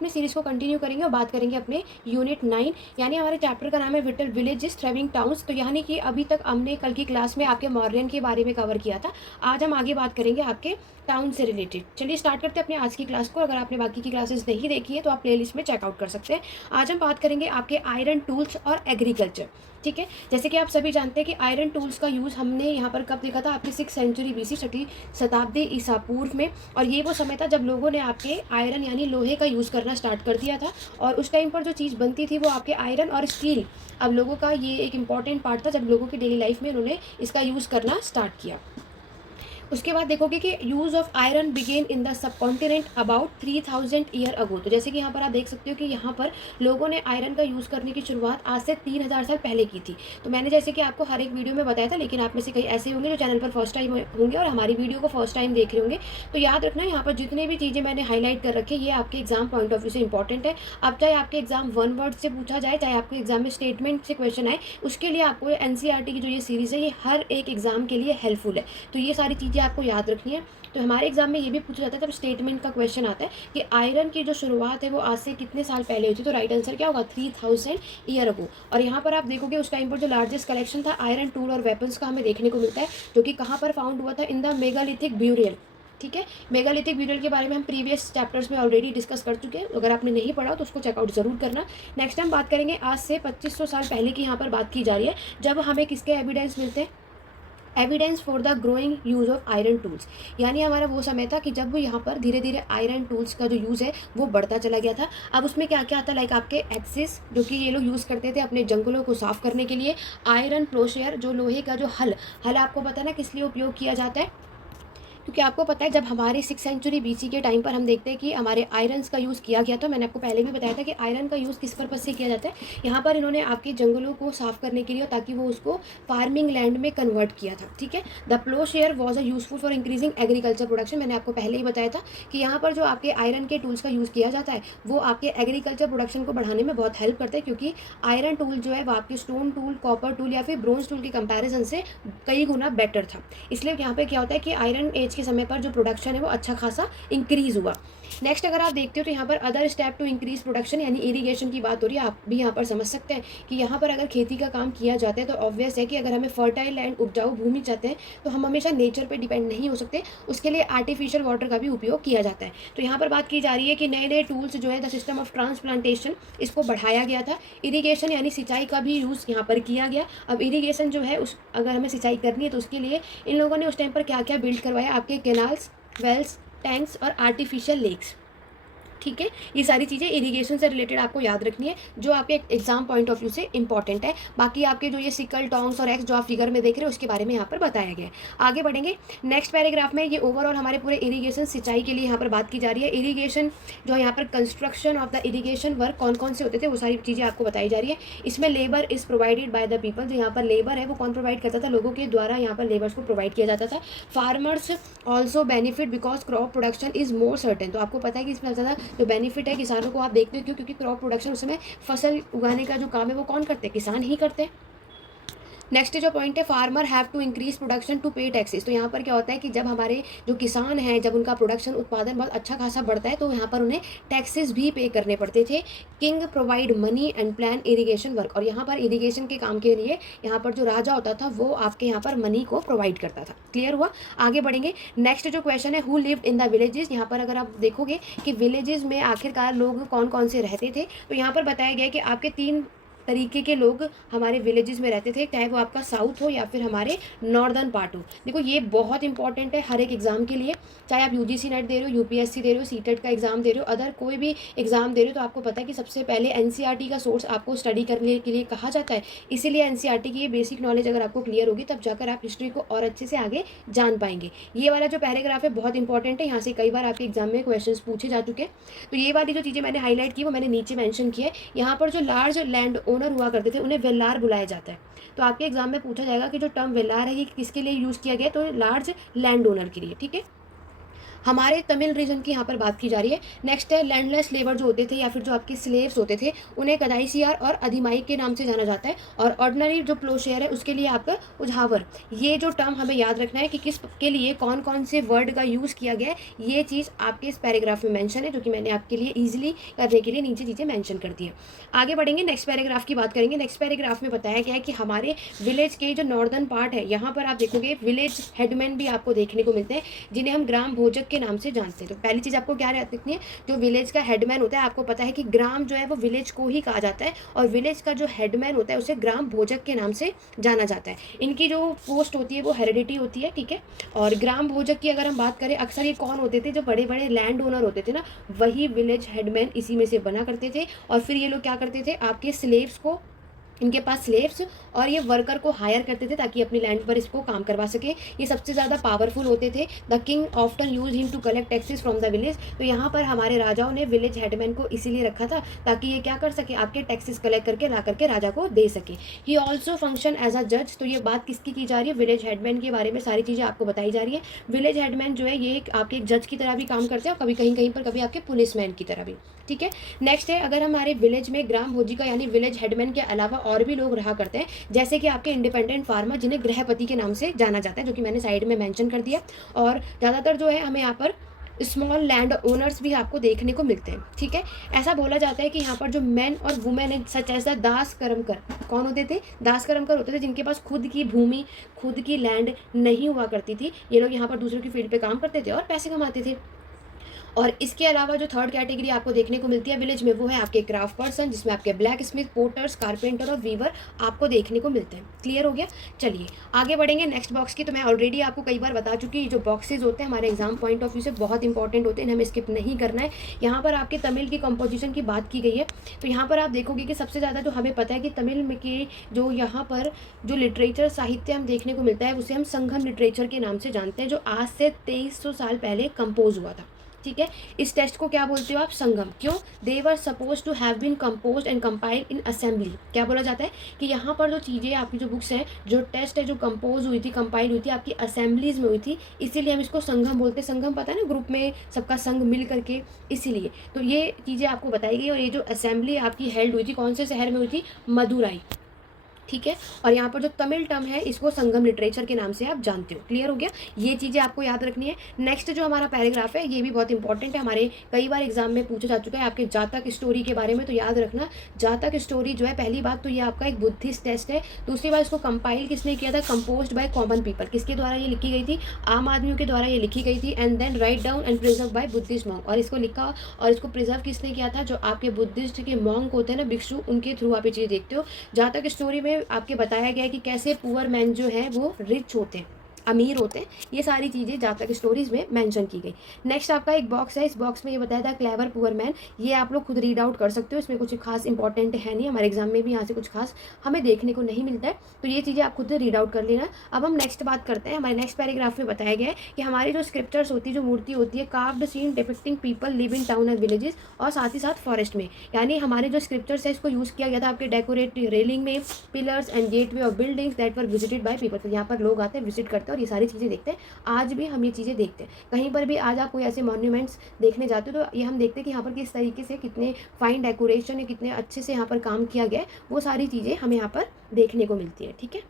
अपने सीरीज़ को कंटिन्यू करेंगे और बात करेंगे अपने यूनिट 9, यानी हमारे चैप्टर का नाम है विटल विलेजेस थ्राइविंग टाउन्स। तो यानी कि अभी तक हमने कल की क्लास में आपके मॉर्निंग के बारे में कवर किया था। आज हम आगे बात करेंगे आपके टाउन से रिलेटेड। चलिए स्टार्ट करते हैं अपनी आज की क्लास को। अगर आपने बाकी की क्लासेस नहीं देखी है तो आप प्लेलिस्ट में चेकआउट कर सकते हैं। आज हम बात करेंगे आपके आयरन टूल्स और एग्रीकल्चर। ठीक है, जैसे कि आप सभी जानते हैं कि आयरन टूल्स का यूज़ हमने यहाँ पर कब देखा था, आपकी 6 सेंचुरी BC, छठी शताब्दी ईसा पूर्व में। और ये वो समय था जब लोगों ने आपके आयरन यानी लोहे का यूज़ करना स्टार्ट कर दिया था। और उस टाइम पर जो चीज़ बनती थी वो आपके आयरन और स्टील। अब लोगों का ये एक इंपॉर्टेंट पार्ट था जब लोगों की डेली लाइफ में उन्होंने इसका यूज़ करना स्टार्ट किया। उसके बाद देखोगे कि use of iron began in the subcontinent about 3000 year ago. तो जैसे कि यहाँ पर आप देख सकते हो कि यहाँ पर लोगों ने आयरन का यूज़ करने की शुरुआत आज से 3000 साल पहले की थी। तो मैंने जैसे कि आपको हर एक वीडियो में बताया था, लेकिन आप में से कई ऐसे होंगे जो चैनल पर फर्स्ट टाइम होंगे और हमारी वीडियो को फर्स्ट टाइम देख रहे होंगे। तो याद रखना, यहाँ पर जितनी भी चीज़ें मैंने हाईलाइट कर रखी है ये आपके एग्जाम पॉइंट ऑफ व्यू से इंपॉर्टेंट है। अब चाहे आपके एग्जाम 1 वर्ड से पूछा जाए, चाहे आपके एग्जाम में स्टेटमेंट से क्वेश्चन आए, उसके लिए आपको NCERT की जो ये सीरीज़ है ये हर एक एग्जाम के लिए हेल्पफुल है। तो ये सारी चीज़ें आपको याद रखनी है। तो हमारे एग्जाम में ये भी पूछा जाता है जब स्टेटमेंट का क्वेश्चन आता है कि आयरन की जो शुरुआत है वो आज से कितने साल पहले हुई थी। तो राइट आंसर क्या होगा, 3000 ईयर अगो। और यहाँ पर आप देखोगे उस टाइम पर जो लार्जेस्ट कलेक्शन था आयरन टूल और वेपन्स का हमें देखने को मिलता है, जो कि कहाँ पर फाउंड हुआ था, इन द मेगालिथिक ब्यूरियल। ठीक है, मेगालिथिक ब्यूरियल के बारे में हम प्रीवियस चैप्टर्स में ऑलरेडी डिस्कस कर चुके हैं। अगर आपने नहीं पढ़ा तो उसको चेकआउट जरूर करना। नेक्स्ट हम बात करेंगे आज से 2500 साल पहले की यहाँ पर बात की जा रही है, जब हमें किसके एविडेंस मिलते हैं, evidence for the growing use of iron tools. यानी हमारा वो समय था कि जब वो यहाँ पर धीरे धीरे आयरन टूल्स का जो यूज़ है वो बढ़ता चला गया था। अब उसमें क्या क्या आता है, लाइक आपके एक्सिस जो कि ये लोग यूज़ करते थे अपने जंगलों को साफ करने के लिए। आयरन प्लोशेयर जो लोहे का जो हल हल आपको पता है ना किस लिए उपयोग किया जाता है, क्योंकि आपको पता है जब हमारे 6 सेंचुरी BC के टाइम पर हम देखते हैं कि हमारे आयरन्स का यूज़ किया गया था। मैंने आपको पहले भी बताया था कि आयरन का यूज़ किस पर्पज़ से किया जाता है। यहाँ पर इन्होंने आपके जंगलों को साफ करने के लिए, ताकि वो उसको फार्मिंग लैंड में कन्वर्ट किया था। ठीक है, the ploughshare was a useful for increasing agriculture production. मैंने आपको पहले ही बताया था कि यहाँ पर जो आपके आयरन के टूल्स का यूज़ किया जाता है वो आपके एग्रीकल्चर प्रोडक्शन को बढ़ाने में बहुत हेल्प करता है, क्योंकि आयरन टूल जो है वो आपके स्टोन टूल, कॉपर टूल या फिर ब्रोंज टूल के कंपैरिजन से कई गुना बेटर था। इसलिए यहाँ पे क्या होता है कि आयरन एज के समय पर जो प्रोडक्शन है वो अच्छा खासा इंक्रीज हुआ। नेक्स्ट अगर आप देखते हो तो यहाँ पर other step to increase production यानी इरिगेशन की बात हो रही है। आप भी यहाँ पर समझ सकते हैं कि यहाँ पर अगर खेती का काम किया जाता है तो ऑब्वियस है कि अगर हमें फर्टाइल लैंड, उपजाऊ भूमि चाहते हैं तो हम हमेशा नेचर पे डिपेंड नहीं हो सकते। उसके लिए आर्टिफिशियल वाटर का भी उपयोग किया जाता है। तो यहाँ पर बात की जा रही है कि नए नए टूल्स जो है द सिस्टम ऑफ ट्रांसप्लांटेशन, इसको बढ़ाया गया था। इरीगेशन यानी सिंचाई का भी यूज़ यहाँ पर किया गया। अब इरीगेशन जो है उस अगर हमें सिंचाई करनी है तो उसके लिए इन लोगों ने उस टाइम पर क्या क्या बिल्ड करवाया, आपके कैनाल्स, वेल्स, टैंक्स और आर्टिफिशियल लेक्स। ठीक है, ये सारी चीज़ें इरिगेशन से रिलेटेड आपको याद रखनी है, जो आपके एग्जाम पॉइंट ऑफ व्यू से इंपॉर्टेंट है। बाकी आपके जो ये सिकल, टोंग्स और एक्स जो आप फिगर में देख रहे हो उसके बारे में यहाँ पर बताया गया है। आगे बढ़ेंगे नेक्स्ट पैराग्राफ में। ये ओवरऑल हमारे पूरे इरिगेशन, सिंचाई के लिए यहाँ पर बात की जा रही है। इरिगेशन जो यहाँ पर construction of the irrigation work कौन कौन से होते थे वो सारी चीज़ें आपको बताई जा रही है। इसमें labour is provided by the people. जो यहाँ पर लेबर है वो कौन प्रोवाइड करता था, लोगों के द्वारा यहाँ पर लेबर्स को प्रोवाइड किया जाता था। Farmers also benefit because crop production is more certain. तो आपको पता है कि इसमें ज़्यादा जो बेनिफिट है किसानों को, आप देखते हो क्यों, क्योंकि क्रॉप प्रोडक्शन उस समय फसल उगाने का जो काम है वो कौन करते हैं, किसान ही करते हैं। नेक्स्ट जो पॉइंट है, farmer have to increase production to pay taxes. तो यहाँ पर क्या होता है कि जब हमारे जो किसान हैं, जब उनका प्रोडक्शन, उत्पादन बहुत अच्छा खासा बढ़ता है तो यहाँ पर उन्हें टैक्सेस भी पे करने पड़ते थे। King provide money and plan irrigation work. और यहाँ पर इरिगेशन के काम के लिए यहाँ पर जो राजा होता था वो आपके यहाँ पर मनी को प्रोवाइड करता था। क्लियर हुआ, आगे बढ़ेंगे। नेक्स्ट जो क्वेश्चन है, who lived in the villages. यहाँ पर अगर आप देखोगे कि विलेजेस में आखिरकार लोग कौन कौन से रहते थे, तो यहाँ पर बताया गया कि आपके 3 तरीके के लोग हमारे विलेजेस में रहते थे, चाहे वो आपका साउथ हो या फिर हमारे नॉर्दर्न पार्ट हो। देखो ये बहुत इंपॉर्टेंट है हर एक एग्जाम के लिए, चाहे आप UGC नेट दे रहे हो, UPSC दे रहे हो, सीटेट का एग्जाम दे रहे हो, अदर कोई भी एग्जाम दे रहे हो, तो आपको पता है कि सबसे पहले NCERT का सोर्स आपको स्टडी करने के लिए कहा जाता है। इसीलिए NCERT की ये बेसिक नॉलेज अगर आपको क्लियर होगी तब जाकर आप हिस्ट्री को और अच्छे से आगे जान पाएंगे। ये वाला जो पैराग्राफ है बहुत इंपॉर्टेंट है, यहाँ से कई बार आपके एग्जाम में क्वेश्चन पूछे जा चुके हैं। तो ये वाली जो चीज़ें मैंने हाईलाइट की वो मैंने नीचे मैंशन की है। यहाँ पर जो लार्ज लैंड ओनर हुआ करते थे उन्हें वेल्लार बुलाया जाता है। तो आपके एग्जाम में पूछा जाएगा कि जो टर्म वेल्लार है ये किसके लिए यूज़ किया गया, तो लार्ज लैंड ओनर के लिए। ठीक है, हमारे तमिल रीजन की यहाँ पर बात की जा रही है। नेक्स्ट है लैंडलेस लेबर जो होते थे या फिर जो आपके स्लेव्स होते थे, उन्हें कदाइसियार और अधिमाई के नाम से जाना जाता है। और ऑर्डिनरी जो प्लोशेयर है उसके लिए आपका उझावर। ये जो टर्म हमें याद रखना है कि किस के लिए कौन कौन से वर्ड का यूज़ किया गया है, ये चीज़ आपके इस पैराग्राफ में मेंशन है, जो कि मैंने आपके लिए ईजिली करने के लिए नीचे चीज़ें मेंशन कर दी है। आगे बढ़ेंगे, नेक्स्ट पैराग्राफ की बात करेंगे। नेक्स्ट पैराग्राफ में बताया गया है कि हमारे विलेज के जो नॉर्दर्न पार्ट है, यहाँ पर आप देखोगे विलेज हेडमैन भी आपको देखने को मिलते हैं, जिन्हें हम ग्राम भोजक के नाम से जानते हैं। तो पहली चीज़ आपको क्या रखनी है, जो विलेज का हेडमैन होता है, आपको पता है कि ग्राम जो है वो विलेज को ही कहा जाता है, और विलेज का जो हेडमैन होता है उसे ग्राम भोजक के नाम से जाना जाता है। इनकी जो पोस्ट होती है वो हेरिडिटी होती है, ठीक है। और ग्राम भोजक की अगर हम बात करें, अक्सर ये कौन होते थे, जो बड़े बड़े लैंड ओनर होते थे ना, वही विलेज हेडमैन इसी में से बना करते थे। और फिर ये लोग क्या करते थे, आपके स्लेव्स को, इनके पास स्लेव्स और ये वर्कर को हायर करते थे ताकि अपनी लैंड पर इसको काम करवा सके। ये सबसे ज़्यादा पावरफुल होते थे। The king often use him to collect taxes from the village. तो यहाँ पर हमारे राजाओं ने विलेज हेडमैन को इसीलिए रखा था ताकि ये क्या कर सके, आपके टैक्सेस कलेक्ट करके ला करके राजा को दे सके। He also function as a जज। तो ये बात किसकी की जा रही है, विलेज हेडमैन के बारे में सारी चीज़ें आपको बताई जा रही है। विलेज हेडमैन जो है ये आपके एक जज की तरह भी काम करते हैं, और कभी कहीं कहीं पर कभी आपके पुलिसमैन की तरह भी, ठीक है। नेक्स्ट है, अगर हमारे विलेज में ग्राम भोजिका यानी विलेज हेडमैन के अलावा और भी लोग रहा करते हैं, जैसे कि आपके इंडिपेंडेंट फार्मर, जिन्हें गृहपति के नाम से जाना जाता है, जो कि मैंने साइड में मेंशन कर दिया। और ज़्यादातर जो है हमें यहाँ पर स्मॉल लैंड ओनर्स भी आपको देखने को मिलते हैं, ठीक है। ऐसा बोला जाता है कि यहाँ पर जो मैन और वुमेन सच एज द दास कर्मकर, कौन होते थे, दास कर्मकर होते थे, जिनके पास खुद की भूमि, खुद की लैंड नहीं हुआ करती थी। ये लोग यहाँ पर दूसरों की फील्ड पे काम करते थे और पैसे कमाते थे। और इसके अलावा जो थर्ड कैटेगरी आपको देखने को मिलती है विलेज में, वो है आपके क्राफ्ट पर्सन, जिसमें आपके ब्लैक स्मिथ, पोर्टर्स, कारपेंटर और वीवर आपको देखने को मिलते हैं। क्लियर हो गया। चलिए आगे बढ़ेंगे नेक्स्ट बॉक्स की। तो मैं ऑलरेडी आपको कई बार बता चुकी, जो बॉक्सेज होते हैं हमारे एग्जाम पॉइंट ऑफ व्यू से बहुत इंपॉर्टेंट होते हैं, हमें स्किप नहीं करना है। यहाँ पर आपके तमिल की कंपोजिशन की बात की गई है। तो यहाँ पर आप देखोगे कि सबसे ज़्यादा जो हमें पता है कि तमिल में के जो यहाँ पर जो लिटरेचर साहित्य हम देखने को मिलता है, उसे हम संगम लिटरेचर के नाम से जानते हैं, जो आज से 2300 साल पहले कंपोज हुआ था, ठीक है। इस टेस्ट को क्या बोलते हो आप, संगम। क्यों, they were suppose to have been compose and compiled in assembly. क्या बोला जाता है कि यहाँ पर जो चीज़ें आपकी जो बुक्स हैं, जो टेस्ट है, जो कंपोज हुई थी, कंपाइल हुई थी, आपकी असेंबलीज में हुई थी, इसीलिए हम इसको संगम बोलते हैं। संगम पता है ना, ग्रुप में सबका संग मिल करके, इसीलिए तो ये चीज़ें आपको बताई गई। और ये जो असेंबली आपकी हेल्ड हुई थी, कौन से शहर में हुई थी, मदुराई, ठीक है। और यहाँ पर जो तमिल टर्म है, इसको संगम लिटरेचर के नाम से आप जानते हो। क्लियर हो गया, ये चीज़ें आपको याद रखनी है। नेक्स्ट जो हमारा पैराग्राफ है, ये भी बहुत इंपॉर्टेंट है, हमारे कई बार एग्जाम में पूछा जा चुका है आपके जातक स्टोरी के बारे में। तो याद रखना, जातक स्टोरी जो है, पहली बात तो ये आपका एक बुद्धिस्ट टेस्ट है। दूसरी बात, इसको कंपाइल किसने किया था, कंपोज्ड बाय कॉमन पीपल। किसके द्वारा ये लिखी गई थी, आम आदमियों के द्वारा ये लिखी गई थी। And then write down and preserve by Buddhist monk. और इसको लिखा और इसको प्रिजर्व किसने किया था, जो आपके बुद्धिस्ट के मॉन्क होते हैं ना, भिक्षु, उनके थ्रू आप ये चीज़ देखते हो। जातक स्टोरी में आपके बताया कि कैसे पुअर मैन जो है वो रिच होते हैं, अमीर होते हैं। ये सारी चीज़ें जातक स्टोरीज में मेंशन की गई। नेक्स्ट आपका एक बॉक्स है, इस बॉक्स में ये बताया था क्लेवर पुअर मैन। ये आप लोग खुद रीड आउट कर सकते हो, इसमें कुछ खास इंपॉर्टेंट है नहीं, हमारे एग्जाम में भी यहाँ से कुछ खास हमें देखने को नहीं मिलता है। तो ये चीज़ें आप खुद रीड आउट कर लेना। अब हम नेक्स्ट बात करते हैं। हमारे नेक्स्ट पैराग्राफ में बताया गया है कि हमारी जो स्क्रिप्चर्स होती है, जो मूर्ति होती है, carved scene depicting people live in town and villages, और साथ ही साथ फॉरेस्ट में। यानी हमारे जो स्क्रिप्चर्स है, इसको यूज़ किया गया था आपके डेकोरेट रेलिंग में, pillars and gateway of buildings that were visited by people. तो यहाँ पर लोग आते हैं, विजिट करते हैं और ये सारी चीज़ें देखते हैं। आज भी हम ये चीज़ें देखते हैं। कहीं पर भी आज आप कोई ऐसे मॉन्यूमेंट्स देखने जाते हो, तो ये हम देखते हैं कि यहाँ पर किस तरीके से, कितने फाइन डेकोरेशन या कितने अच्छे से यहाँ पर काम किया गया है, वो सारी चीज़ें हमें यहाँ पर देखने को मिलती है, ठीक है।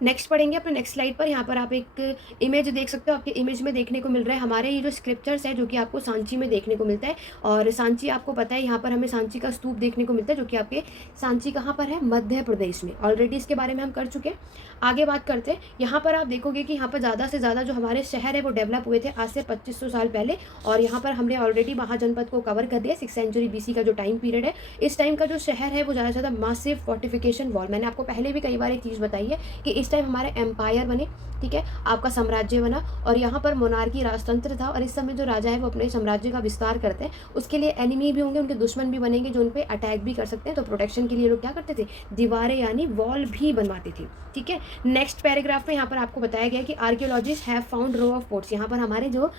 नेक्स्ट पढ़ेंगे अपने नेक्स्ट स्लाइड पर। यहाँ पर आप एक इमेज देख सकते हो। आपके इमेज में देखने को मिल रहा है हमारे ये जो स्क्रिप्चर्स है, जो कि आपको सांची में देखने को मिलता है। और सांची आपको पता है, यहाँ पर हमें सांची का स्तूप देखने को मिलता है, जो कि आपके सांची कहाँ पर है, मध्य प्रदेश में। ऑलरेडी इसके बारे में हम कर चुके हैं। आगे बात करते हैं। यहाँ पर आप देखोगे कि यहाँ पर ज़्यादा से ज़्यादा जो हमारे शहर है वो डेवलप हुए थे आज से 2500 साल पहले। और यहाँ पर हमने ऑलरेडी महाजनपद को कवर कर दिया। 6th सेंचुरी BC का जो टाइम पीरियड है, इस टाइम का जो शहर है वो ज़्यादा से ज़्यादा मासिव फोर्टिफिकेशन वॉल। मैंने आपको पहले भी कई बार एक चीज़ बताई है कि इस टाइम हमारे एम्पायर बने, ठीक है, आपका साम्राज्य बना। और यहाँ पर मोनार्की राजतंत्र था। और इस समय जो राजा है वो अपने साम्राज्य का विस्तार करते हैं, उसके लिए एनिमी भी होंगे, उनके दुश्मन भी बनेंगे, जो उन पर अटैक भी कर सकते हैं। तो प्रोटेक्शन के लिए लोग क्या करते थे, दीवारें यानी वॉल भी बनवाते थे, ठीक है। नेक्स्ट पैराग्राफ में यहाँ पर आपको बताया गया कि archaeologist have found row of ports. यहाँ पर हमारे जो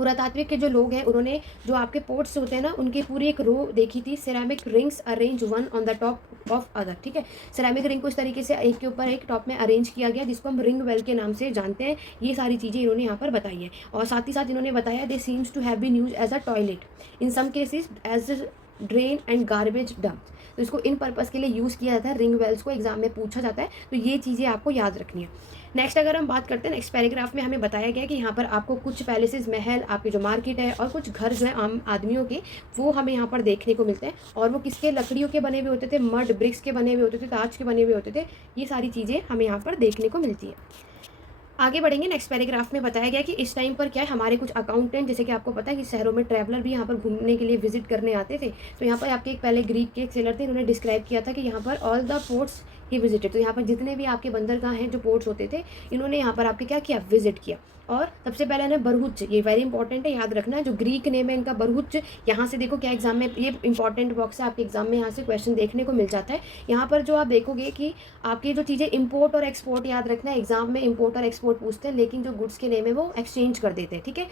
पुरातात्विक के जो लोग हैं उन्होंने जो आपके पोर्ट्स होते हैं ना उनकी पूरी एक रो देखी थी, ceramic rings arrange one on the top of other, ठीक है। सिरेमिक रिंग को इस तरीके से एक के ऊपर एक टॉप में अरेंज किया गया जिसको हम रिंग वेल के नाम से जानते हैं। ये सारी चीज़ें इन्होंने यहाँ पर बताई है। और साथ ही साथ इन्होंने बताया they seems to have been use as a toilet in some cases as drain and garbage dump. तो इसको इन पर्पज़ के लिए यूज़ किया जाता है, रिंग वेल्स को एग्जाम में पूछा जाता है, तो ये चीज़ें आपको याद रखनी है। नेक्स्ट अगर हम बात करते हैं, नेक्स्ट पैराग्राफ में हमें बताया गया कि यहाँ पर आपको कुछ पैलेसेस, महल, आपके जो मार्केट है और कुछ घर जो है आम आदमियों के, वो हमें यहाँ पर देखने को मिलते हैं। और वो किसके, लकड़ियों के बने हुए होते थे, मड ब्रिक्स के बने हुए होते थे, ताज के बने हुए होते थे। ये सारी चीज़ें हमें यहाँ पर देखने को मिलती है। आगे बढ़ेंगे, नेक्स्ट पैराग्राफ में बताया गया कि इस टाइम पर क्या है, हमारे कुछ अकाउंटेंट, जैसे कि आपको पता है कि शहरों में ट्रैवलर भी यहाँ पर घूमने के लिए विजिट करने आते थे। तो यहाँ पर आपके एक पहले ग्रीक के एक सेलर थे, इन्होंने डिस्क्राइब किया था कि यहाँ पर all the ports he visited. तो यहाँ पर जितने भी आपके बंदरगाह हैं, जो पोर्ट्स होते थे, इन्होंने यहाँ पर आपके क्या किया, विजिट किया। और सबसे पहले ना बरहुच, ये वेरी इंपॉर्टेंट है, याद रखना। जो ग्रीक नेम है इनका बरहुच, यहाँ से देखो क्या एग्जाम में, ये इंपॉर्टेंट बॉक्स है आपके एग्जाम में, यहाँ से क्वेश्चन देखने को मिल जाता है। यहाँ पर जो आप देखोगे कि आपकी जो चीज़ें इंपोर्ट और एक्सपोर्ट, याद रखना एग्जाम में इंपोर्ट और एक्सपोर्ट पूछते हैं, लेकिन जो गुड्स के नेम है वो एक्सचेंज कर देते हैं, ठीक है।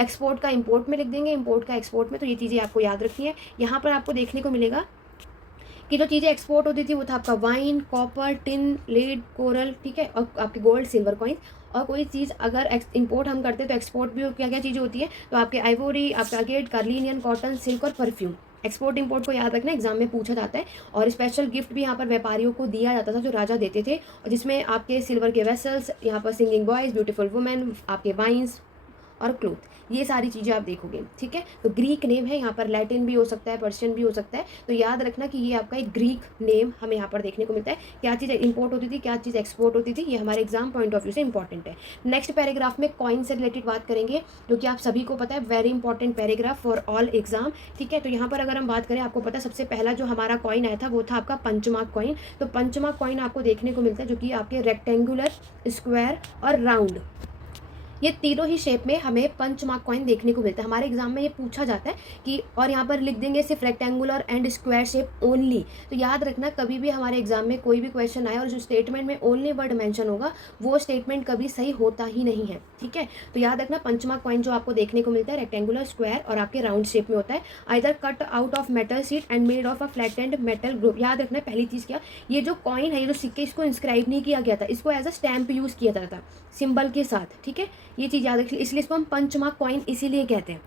एक्सपोर्ट का इंपोर्ट में लिख देंगे, इंपोर्ट का एक्सपोर्ट में। तो ये चीज़ें आपको याद रखनी है। यहाँ पर आपको देखने को मिलेगा कि जो चीज़ें एक्सपोर्ट होती थी वो था आपका wine, copper, tin, lead, coral, ठीक है, और आपके गोल्ड, सिल्वर कॉइन। और कोई चीज़ अगर इंपोर्ट हम करते हैं तो एक्सपोर्ट भी क्या क्या चीज़ें होती है, तो आपके आइवोरी, आपका अगेट, कार्लिनियन, कॉटन, सिल्क और परफ्यूम। एक्सपोर्ट इंपोर्ट को याद रखना, एग्जाम में पूछा जाता है। और स्पेशल गिफ्ट भी यहाँ पर व्यापारियों को दिया जाता था, जो राजा देते थे, और जिसमें आपके सिल्वर के वेसल्स, यहाँ पर सिंगिंग बॉयज़, ब्यूटीफुल वुमेन, आपके वाइन्स और क्लोथ, ये सारी चीज़ें आप देखोगे, ठीक है। तो ग्रीक नेम है, यहाँ पर लैटिन भी हो सकता है, पर्शियन भी हो सकता है। तो याद रखना कि ये आपका एक ग्रीक नेम हमें यहाँ पर देखने को मिलता है। क्या चीज़ इंपोर्ट होती थी, क्या चीज़ एक्सपोर्ट होती थी, ये हमारे एग्जाम पॉइंट ऑफ व्यू से इंपॉर्टेंट है। नेक्स्ट पैराग्राफ में कॉइन से रिलेटेड बात करेंगे, जो कि आप सभी को पता है, very important paragraph for all exam, ठीक है। तो यहाँ पर अगर हम बात करें, आपको पता है सबसे पहला जो हमारा कॉइन आया था वो था आपका पंचमार्क कॉइन। तो पंचमार्क कॉइन आपको देखने को मिलता है, जो कि आपके रेक्टेंगुलर, स्क्वायर और राउंड, ये तीनों ही शेप में हमें पंचमार्क कॉइन देखने को मिलता है। हमारे एग्जाम में ये पूछा जाता है कि, और यहाँ पर लिख देंगे सिर्फ rectangular and square shape only. तो याद रखना, कभी भी हमारे एग्जाम में कोई भी क्वेश्चन आए और जो स्टेटमेंट में ओनली वर्ड मेंशन होगा, वो स्टेटमेंट कभी सही होता ही नहीं है, ठीक है। तो याद रखना, पंचमार्क कॉइन जो आपको देखने को मिलता है रेक्टेंगुलर, स्क्वायर और आपके राउंड शेप में होता है, either cut out of metal sheet and made of a flattened metal group. याद रखना पहली चीज़ क्या, ये जो कॉइन है, ये जो सिक्के, इसको इंस्क्राइब नहीं किया गया था, इसको एज अ स्टैम्प यूज़ किया जाता था सिंबल के साथ, ठीक है। ये चीज़ याद रखिए, इसलिए इसको हम पंचमार्क कॉइन इसीलिए कहते हैं।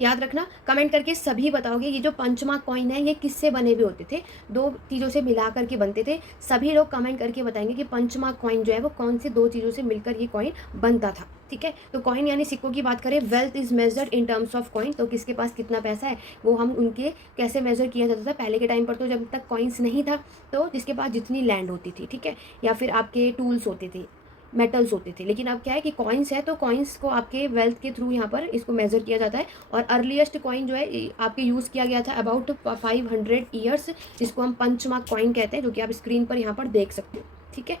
याद रखना, कमेंट करके सभी बताओगे ये जो पंचमार्क कॉइन है ये किससे बने हुए होते थे, दो चीज़ों से मिला करके बनते थे। सभी लोग कमेंट करके बताएंगे कि पंचमार्क कॉइन जो है वो कौन से दो चीज़ों से मिलकर ये कॉइन बनता था, ठीक है। तो कॉइन यानी सिक्कों की बात करें, wealth is measured in terms of coin. तो किसके पास कितना पैसा है वो हम उनके कैसे मेजर किया जाता था पहले के टाइम पर। तो जब तक कॉइन्स नहीं था, तो जिसके पास जितनी लैंड होती थी, ठीक है, या फिर आपके टूल्स होते थे, मेटल्स होते थे। लेकिन अब क्या है कि कॉइन्स है, तो कॉइन्स को आपके वेल्थ के थ्रू यहाँ पर इसको मेजर किया जाता है। और अर्लीस्ट कॉइन जो है आपके यूज़ किया गया था अबाउट 500 ईयर्स, जिसको हम पंचमार्क कॉइन कहते हैं, जो कि आप स्क्रीन पर यहाँ पर देख सकते हो, ठीक है।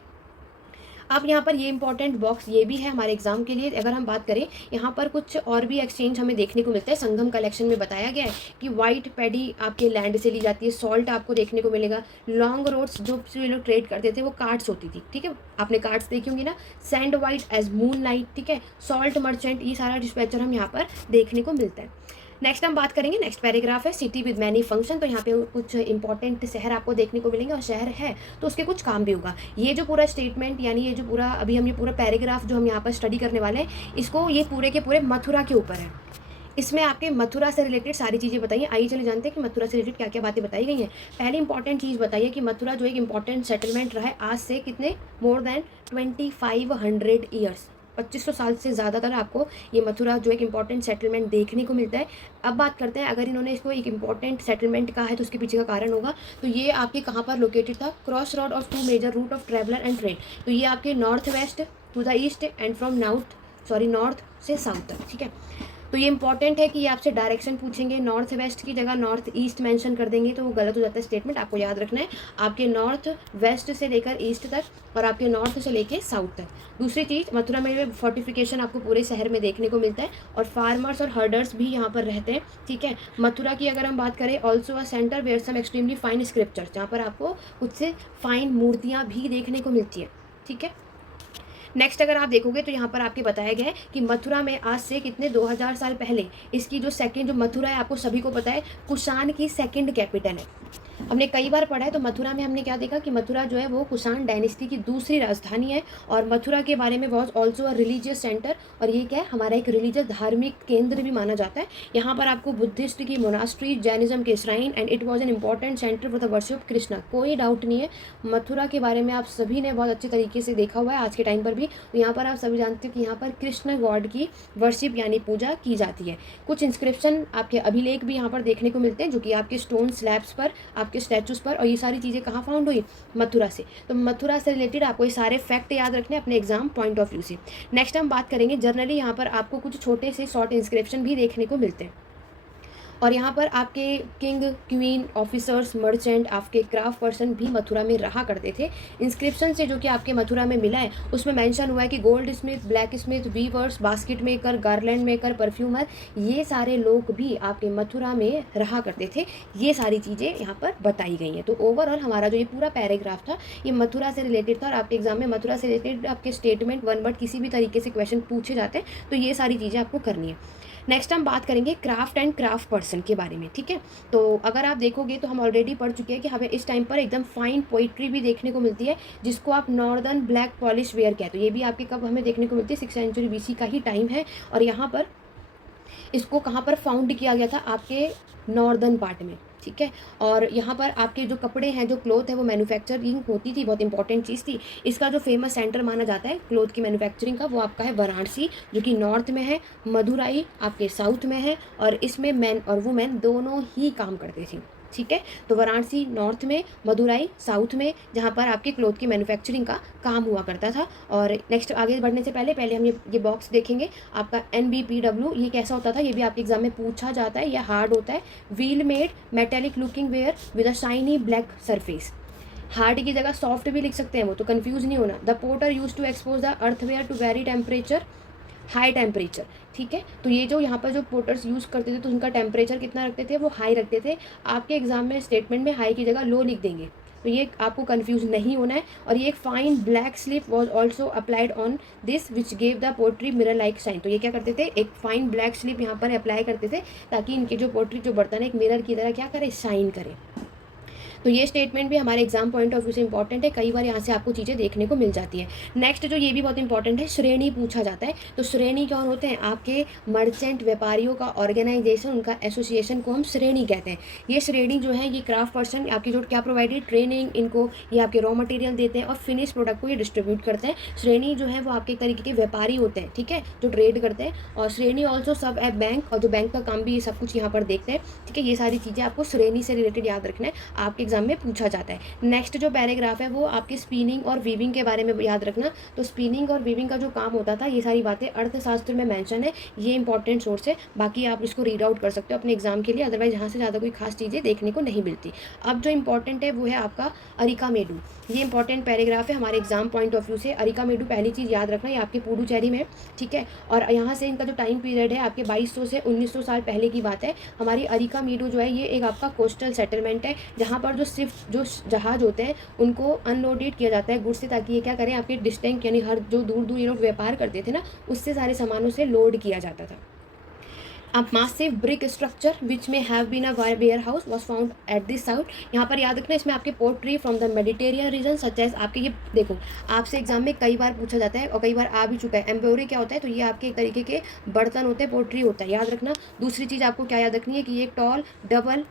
अब यहाँ पर ये इंपॉर्टेंट बॉक्स ये भी है हमारे एग्जाम के लिए। अगर हम बात करें, यहाँ पर कुछ और भी एक्सचेंज हमें देखने को मिलता है। संगम कलेक्शन में बताया गया है कि वाइट पैडी आपके लैंड से ली जाती है, सॉल्ट आपको देखने को मिलेगा, लॉन्ग रोड्स जो लोग ट्रेड करते थे वो कार्ड्स होती थी, ठीक है, आपने कार्ड्स देखी होंगी ना, sand white as moon light, ठीक है, सॉल्ट मर्चेंट, ये सारा डिस्पैचर हम यहाँ पर देखने को मिलता है। नेक्स्ट हम बात करेंगे, नेक्स्ट पैराग्राफ है सिटी विद मैनी फंक्शन। तो यहाँ पे कुछ इंपॉर्टेंट शहर आपको देखने को मिलेंगे, और शहर है तो उसके कुछ काम भी होगा। ये जो पूरा स्टेटमेंट, यानी ये जो पूरा अभी हम ये पूरा पैराग्राफ जो हम यहाँ पर स्टडी करने वाले हैं, इसको ये पूरे के पूरे मथुरा के ऊपर है। इसमें आपके मथुरा से रिलेटेड सारी चीज़ें बताइए। आइए चले जानते हैं कि मथुरा से रिलेटेड क्या क्या बातें बताई गई हैं। पहली इंपॉर्टेंट चीज़ बताइए कि मथुरा जो एक इंपॉर्टेंट सेटलमेंट रहा है आज से कितने, मोर देन 2500 ईयर्स, 2500 साल से ज़्यादातर आपको ये मथुरा जो एक इंपॉर्टेंट सेटलमेंट देखने को मिलता है। अब बात करते हैं, अगर इन्होंने इसको एक इंपॉर्टेंट सेटलमेंट कहा है तो उसके पीछे का कारण होगा। तो ये आपके कहाँ पर लोकेटेड था, cross road of 2 major route of traveller and trade. तो ये आपके north west to the east and from north से साउथ तक, ठीक है। तो ये इंपॉर्टेंट है कि ये आपसे डायरेक्शन पूछेंगे, नॉर्थ वेस्ट की जगह नॉर्थ ईस्ट मेंशन कर देंगे तो वो गलत हो जाता है स्टेटमेंट, आपको याद रखना है। आपके नॉर्थ वेस्ट से लेकर ईस्ट तक और आपके नॉर्थ से लेकर साउथ तक। दूसरी चीज़, मथुरा में फोर्टिफिकेशन आपको पूरे शहर में देखने को मिलता है, और फार्मर्स और हर्डर्स भी यहाँ पर रहते हैं, ठीक है। मथुरा की अगर हम बात करें, also a centre where some extremely fine scriptures, जहाँ पर आपको कुछ से फाइन मूर्तियाँ भी देखने को मिलती है, ठीक है। नेक्स्ट अगर आप देखोगे तो यहाँ पर आपके बताया गया है कि मथुरा में आज से कितने 2000 साल पहले इसकी जो सेकंड जो मथुरा है, आपको सभी को पता है कुषाण की सेकंड कैपिटल है। हमने कई बार पढ़ा है, तो मथुरा में हमने क्या देखा कि मथुरा जो है वो कुषाण डायनेस्टी की दूसरी राजधानी है। और मथुरा के बारे में was also a religious centre, और ये क्या है, हमारा एक रिलीजियस धार्मिक केंद्र भी माना जाता है। यहाँ पर आपको बुद्धिस्ट की मोनास्ट्री, जैनिज्म के shrine, and it was an important centre for the worship of Krishna. कोई डाउट नहीं है, मथुरा के बारे में आप सभी ने बहुत अच्छे तरीके से देखा हुआ है आज के टाइम पर भी। तो यहाँ पर आप सभी जानते हो कि यहाँ पर कृष्ण गॉड की वर्शिप यानी पूजा की जाती है। कुछ इंस्क्रिप्शन आपके अभिलेख भी यहाँ पर देखने को मिलते हैं, जो कि आपके स्टोन स्लैब्स पर, आपके स्टैचूज पर, और ये सारी चीज़ें कहाँ फाउंड हुई, मथुरा से। तो मथुरा से रिलेटेड आपको ये सारे फैक्ट याद रखने अपने एग्जाम पॉइंट ऑफ व्यू से। नेक्स्ट हम बात करेंगे जनरली यहाँ पर आपको कुछ छोटे से शॉर्ट इंस्क्रिप्शन भी देखने को मिलते हैं, और यहाँ पर आपके किंग, क्वीन, ऑफिसर्स, मर्चेंट, आपके क्राफ्ट पर्सन भी मथुरा में रहा करते थे। इंस्क्रिप्शन से जो कि आपके मथुरा में मिला है उसमें मेंशन हुआ है कि goldsmith, blacksmith, weavers, basket maker, garland maker, perfumer, ये सारे लोग भी आपके मथुरा में रहा करते थे। ये सारी चीज़ें यहाँ पर बताई गई हैं। तो ओवरऑल हमारा जो ये पूरा पैराग्राफ था ये मथुरा से रिलेटेड था, और आपके एग्जाम में मथुरा से रिलेटेड आपके स्टेटमेंट, वन वर्ड, किसी भी तरीके से क्वेश्चन पूछे जाते हैं, तो ये सारी चीज़ें आपको करनी है। नेक्स्ट हम बात करेंगे क्राफ्ट एंड क्राफ्ट पर्सन के बारे में, ठीक है। तो अगर आप देखोगे तो हम ऑलरेडी पढ़ चुके हैं कि हमें इस टाइम पर एकदम फाइन पोइट्री भी देखने को मिलती है, जिसको आप नॉर्दर्न ब्लैक पॉलिश वेयर कहते हो। ये भी आपके कब हमें देखने को मिलती है, 6th सेंचुरी BC का ही टाइम है। और यहाँ पर इसको कहाँ पर फाउंड किया गया था, आपके नॉर्दर्न पार्ट में, ठीक है। और यहाँ पर आपके जो कपड़े हैं, जो क्लोथ है, वो मैन्युफैक्चरिंग होती थी, बहुत इंपॉर्टेंट चीज़ थी। इसका जो फेमस सेंटर माना जाता है क्लोथ की मैन्युफैक्चरिंग का, वो आपका है वाराणसी, जो कि नॉर्थ में है, मदुराई आपके साउथ में है, और इसमें मैन और वुमेन दोनों ही काम करते थे, ठीक है। तो वाराणसी नॉर्थ में, मदुराई साउथ में, जहाँ पर आपके क्लोथ की मैन्युफैक्चरिंग का काम हुआ करता था। और नेक्स्ट आगे बढ़ने से पहले हम ये बॉक्स देखेंगे, आपका NBPW ये कैसा होता था, ये भी आपके एग्जाम में पूछा जाता है, यह हार्ड होता है। Wheel made metallic looking ware with a shiny black surface. Hard की जगह सॉफ्ट भी लिख सकते हैं वो, तो कंफ्यूज नहीं होना। The potter use to expose the earthenware to very temperature, high temperature, ठीक है। तो ये जो यहाँ पर जो पोर्टर्स यूज़ करते थे, तो उनका टेम्परेचर कितना रखते थे, वो हाई रखते थे। आपके एग्जाम में स्टेटमेंट में हाई की जगह लो लिख देंगे, तो ये आपको कंफ्यूज नहीं होना है। और ये एक fine black slip was also applied on this which gave the pottery mirror like shine. तो ये क्या करते थे, एक फाइन ब्लैक स्लिप यहाँ पर अप्लाई करते थे, ताकि इनके जो पोट्री जो बर्तन है एक मिरर की तरह क्या करे, शाइन करे। तो ये स्टेटमेंट भी हमारे एग्जाम पॉइंट ऑफ व्यू से इंपॉर्टेंट है, कई बार यहाँ से आपको चीज़ें देखने को मिल जाती है। नेक्स्ट जो ये भी बहुत इंपॉर्टेंट है, श्रेणी पूछा जाता है। तो श्रेणी कौन होते हैं, आपके मर्चेंट व्यापारियों का ऑर्गेनाइजेशन, उनका एसोसिएशन को हम श्रेणी कहते हैं। ये श्रेणी जो है, ये क्राफ्ट पर्सन आपकी जो क्या प्रोवाइडेड ट्रेनिंग, इनको ये आपके रॉ मटेरियल देते हैं और फिनिश प्रोडक्ट को ये डिस्ट्रीब्यूट करते हैं। श्रेणी जो है वो आपके एक तरीके के व्यापारी होते हैं, ठीक है, जो ट्रेड करते हैं। और श्रेणी ऑल्सो सब ए बैंक, और जो बैंक का काम भी ये सब कुछ यहाँ पर देखते हैं, ठीक है। ये सारी चीज़ें आपको श्रेणी से रिलेटेड याद रखना है, आपके एग्जाम में पूछा जाता है। नेक्स्ट जो पैराग्राफ है वो आपकी स्पिनिंग और वीविंग के बारे में याद रखना। तो स्पिनिंग और वीविंग का जो काम होता था, ये सारी बातें अर्थशास्त्र में मेंशन है, ये इंपॉर्टेंट सोर्स है। बाकी आप इसको रीड आउट कर सकते हो अपने एग्जाम के लिए, अदरवाइज यहाँ से ज़्यादा कोई खास चीज़ें देखने को नहीं मिलती। अब जो इंपॉर्टेंट है वो है आपका अरिकामेडु। ये इंपॉर्टेंट पैराग्राफ है हमारे एग्जाम पॉइंट ऑफ व्यू से। अरिकामेडु पहली चीज़ याद रखना, ये आपके पुडुचेरी में, ठीक है। और यहाँ से इनका जो टाइम पीरियड है आपके 2200 से 1900 साल पहले की बात है। हमारी अरिकामेडु जो है ये एक आपका कोस्टल सेटलमेंट है, जहाँ पर जो सिर्फ जो जहाज होते हैं उनको अनलोडेड किया जाता है गुड्स से, ताकि ये क्या करें, आपके डिस्टेंस यानी हर जो दूर दूर ये लोग व्यापार करते थे ना, उससे सारे सामानों से लोड किया जाता था। अब massive brick structure which may have been a warehouse was found at this south. यहाँ पर याद रखना, इसमें आपके pottery from the Mediterranean region such as, आपके ये देखो आपसे एग्जाम में कई बार पूछा जाता है और कई बार आ भी चुका है। एम्ब्रॉयडरी क्या होता है, तो ये आपके एक तरीके के बर्तन होते हैं, पोट्री होता है, याद रखना। दूसरी चीज़ आपको क्या याद रखनी है कि ये एक टॉल डबल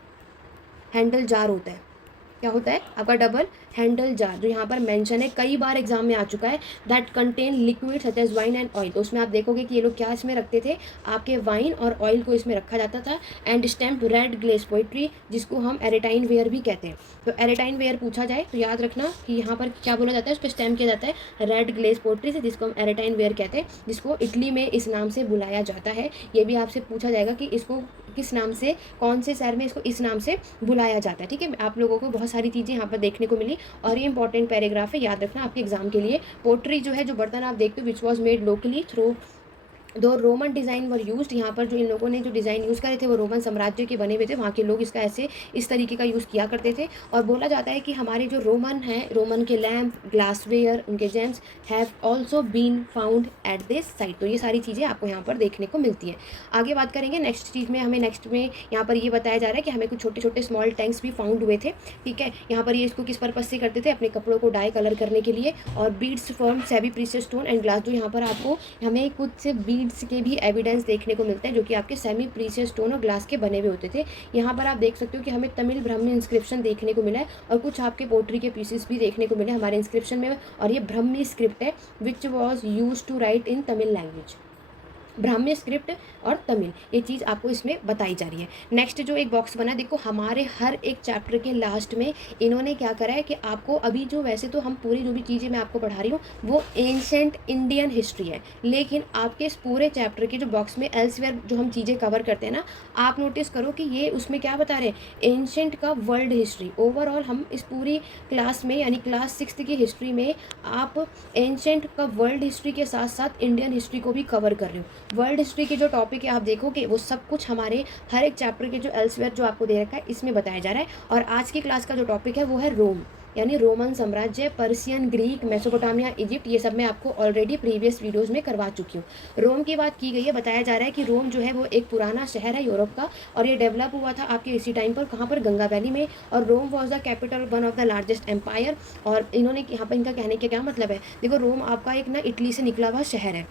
हैंडल जार होता है। क्या होता है आपका, डबल हैंडल जार, जो यहाँ पर मेंशन है, कई बार एग्जाम में आ चुका है। That contain liquid such as wine and oil. तो उसमें आप देखोगे कि ये लोग क्या इसमें रखते थे, आपके वाइन और ऑयल को इसमें रखा जाता था। And stamp red glace poetry, जिसको हम एरेटाइन वेयर भी कहते हैं। तो एरेटाइन वेयर पूछा जाए तो याद रखना कि यहाँ पर क्या बोला जाता है, उस पर स्टैम्प किया जाता है रेड ग्लेस पोइट्री से, जिसको हम एरेटाइन वेयर कहते हैं, जिसको इटली में इस नाम से बुलाया जाता है। ये भी आपसे पूछा जाएगा कि इसको किस नाम से, कौन से शहर में इसको इस नाम से बुलाया जाता है, ठीक है। आप लोगों को बहुत सारी चीज़ें यहाँ पर देखने को मिली, और ये इंपॉर्टेंट पैराग्राफ है, याद रखना आपके एग्जाम के लिए। पोट्री जो है, जो बर्तन आप देखते हो, which was made locally through दो रोमन डिज़ाइन वर यूज्ड, यहाँ पर जो इन लोगों ने जो डिज़ाइन यूज़ करे थे वो रोमन साम्राज्य के बने हुए थे, वहाँ के लोग इसका ऐसे इस तरीके का यूज़ किया करते थे। और बोला जाता है कि हमारे जो रोमन हैं, रोमन के लैम्प, ग्लासवेयर, उनके gems have also been found at this site. तो ये सारी चीज़ें आपको यहाँ पर देखने को मिलती हैं। आगे बात करेंगे नेक्स्ट चीज़ में, हमें नेक्स्ट में यहाँ पर ये बताया जा रहा है कि हमें कुछ छोटे छोटे स्मॉल टैंक्स भी फाउंड हुए थे, ठीक है। यहाँ पर ये इसको किस पर्पज़ से करते थे, अपने कपड़ों को डाई कलर करने के लिए। और beads from semi precious stone and glass, जो यहाँ पर आपको हमें कुछ बीड्स के भी एविडेंस देखने को मिलते हैं जो कि आपके सेमी प्रीशियस स्टोन और ग्लास के बने हुए होते थे। यहाँ पर आप देख सकते हो कि हमें तमिल ब्राह्मी इंस्क्रिप्शन देखने को मिला है और कुछ आपके पोट्री के पीसेस भी देखने को मिले हमारे इंस्क्रिप्शन में। और ये ब्राह्मी स्क्रिप्ट है which was use to write in Tamil language. Brahmi script और तमिल, ये चीज़ आपको इसमें बताई जा रही है। नेक्स्ट जो एक बॉक्स बना, देखो हमारे हर एक चैप्टर के लास्ट में इन्होंने क्या करा है कि आपको अभी जो वैसे तो हम पूरी जो भी चीज़ें मैं आपको पढ़ा रही हूँ वो एंशेंट इंडियन हिस्ट्री है, लेकिन आपके इस पूरे चैप्टर के जो बॉक्स में एल्सवेयर जो हम चीज़ें कवर करते हैं ना, आप नोटिस करो कि ये उसमें क्या बता रहे हैं, एंशेंट का वर्ल्ड हिस्ट्री। ओवरऑल हम इस पूरी क्लास में यानी क्लास 6 की हिस्ट्री में आप एंशेंट का वर्ल्ड हिस्ट्री के साथ साथ इंडियन हिस्ट्री को भी कवर कर रहे हो। वर्ल्ड हिस्ट्री के जो टॉपिक है आप देखोगे वो सब कुछ हमारे हर एक चैप्टर के जो एल्सवेयर जो आपको दे रखा है इसमें बताया जा रहा है। और आज की क्लास का जो टॉपिक है वो है रोम, यानी रोमन साम्राज्य, पर्शियन, ग्रीक, मेसोपोटामिया, इजिप्ट, ये सब मैं आपको ऑलरेडी प्रीवियस वीडियोस में करवा चुकी हूँ। रोम की बात की गई है, बताया जा रहा है कि रोम जो है वो एक पुराना शहर है यूरोप का और ये डेवलप हुआ था आपके इसी टाइम पर, कहाँ पर, गंगा वैली में। और Rome was the capital one of the largest empire. और इन्होंने यहाँ पर इनका कहने का क्या मतलब है, देखो रोम आपका एक ना इटली से निकला हुआ शहर है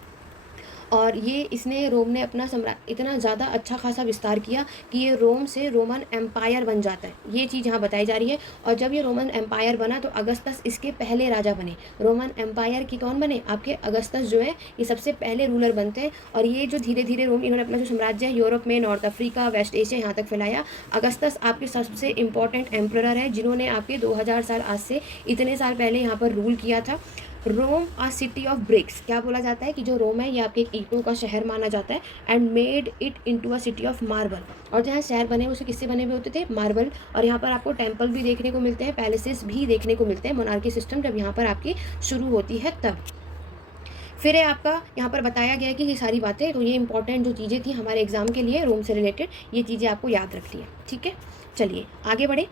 और ये इसने रोम ने अपना इतना ज़्यादा अच्छा खासा विस्तार किया कि ये रोम से रोमन एम्पायर बन जाता है, ये चीज़ यहाँ बताई जा रही है। और जब ये रोमन एम्पायर बना तो अगस्तस इसके पहले राजा बने। रोमन एम्पायर की कौन बने, आपके अगस्तस जो है ये सबसे पहले रूलर बनते हैं। और ये जो धीरे धीरे रोम इन्होंने अपना जो साम्राज्य है यूरोप में, नॉर्थ अफ्रीका, वेस्ट एशिया यहाँ तक फैलाया। अगस्तस आपके सबसे इंपॉर्टेंट एम्परर है जिन्होंने आपके 2000 साल आज से इतने साल पहले यहाँ पर रूल किया था। रोम आ सिटी ऑफ ब्रिक्स, क्या बोला जाता है कि जो रोम है ये आपके एक ईंटों का शहर माना जाता है। And made it into a city of marble, और जहाँ शहर बने उसे किससे बने हुए होते थे, मार्बल। और यहाँ पर आपको टेम्पल भी देखने को मिलते हैं, पैलेसेस भी देखने को मिलते हैं। मोनार्की सिस्टम जब यहाँ पर आपकी शुरू होती है तब। फिर है आपका यहाँ पर बताया गया है कि ये सारी बातें, तो ये इंपॉर्टेंट जो चीज़ें थी हमारे एग्जाम के लिए रोम से रिलेटेड, ये चीज़ें आपको याद रखनी है, ठीक है। चलिए आगे बढ़े।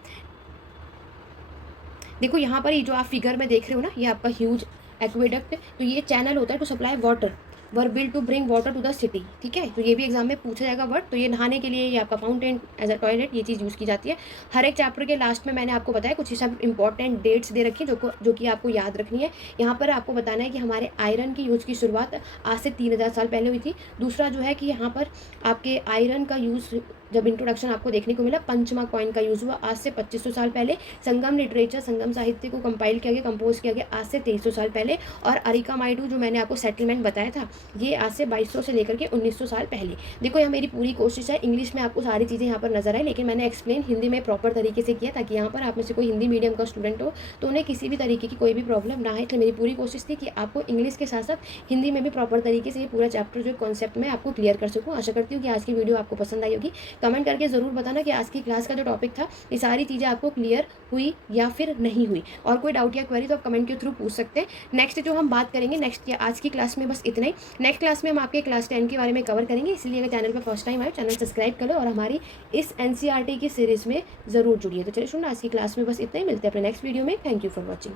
देखो यहाँ पर ये जो आप फिगर में देख रहे हो ना, ये आपका ह्यूज एक्वेडक्ट, तो ये चैनल होता है to supply water, were build to bring water to the city, ठीक है। तो ये भी एग्जाम में पूछा जाएगा वर्ड। तो ये नहाने के लिए, ये आपका फाउंटेन एज अ टॉयलेट, ये चीज़ यूज़ की जाती है। हर एक चैप्टर के लास्ट में मैंने आपको बताया कुछ सब इंपॉर्टेंट डेट्स दे रखी है जो कि आपको याद रखनी है। यहाँ पर आपको बताना है कि हमारे आयरन की यूज़ की शुरुआत आज से 3000 साल पहले हुई थी। दूसरा जो है कि यहाँ पर आपके आयरन का यूज़ जब इंट्रोडक्शन आपको देखने को मिला, पंचमा कॉइन का यूज़ हुआ आज से 2500 साल पहले। संगम लिटरेचर, संगम साहित्य को कंपाइल किया गया, कंपोज किया गया आज से 2300 साल पहले। और अरिका माइडू जो मैंने आपको सेटलमेंट बताया था, ये आज से 2200 से लेकर के 1900 साल पहले। देखो यह मेरी पूरी कोशिश है इंग्लिश में आपको सारी चीज़ें यहाँ पर नजर आए, लेकिन मैंने एक्सप्लेन हिंदी में प्रॉपर तरीके से किया ताकि यहाँ पर आप में से कोई हिंदी मीडियम का स्टूडेंट हो तो उन्हें किसी भी तरीके की कोई भी प्रॉब्लम ना है। इसलिए मेरी पूरी कोशिश थी कि आपको इंग्लिश के साथ साथ हिंदी में भी प्रॉपर तरीके से ये पूरा चैप्टर जो कॉन्सेप्ट में आपको क्लियर कर सकूँ। आशा करती हूँ कि आज की वीडियो आपको पसंद आई होगी। कमेंट करके ज़रूर बताना कि आज की क्लास का जो टॉपिक था ये सारी चीज़ें आपको क्लियर हुई या फिर नहीं हुई। और कोई डाउट या क्वेरी तो आप कमेंट के थ्रू पूछ सकते हैं। नेक्स्ट जो हम बात करेंगे, नेक्स्ट या आज की क्लास में बस इतना ही। नेक्स्ट क्लास में हम आपके क्लास 10 के बारे में कवर करेंगे, इसलिए अगर चैनल पर फर्स्ट टाइम आए चैनल सब्सक्राइब कर लो और हमारी इस NCERT की सीरीज़ में ज़रूर जुड़िए। तो चलिए सुनना, आज की क्लास में बस इतना ही। मिलते हैं अपने नेक्स्ट वीडियो में। Thank you for watching.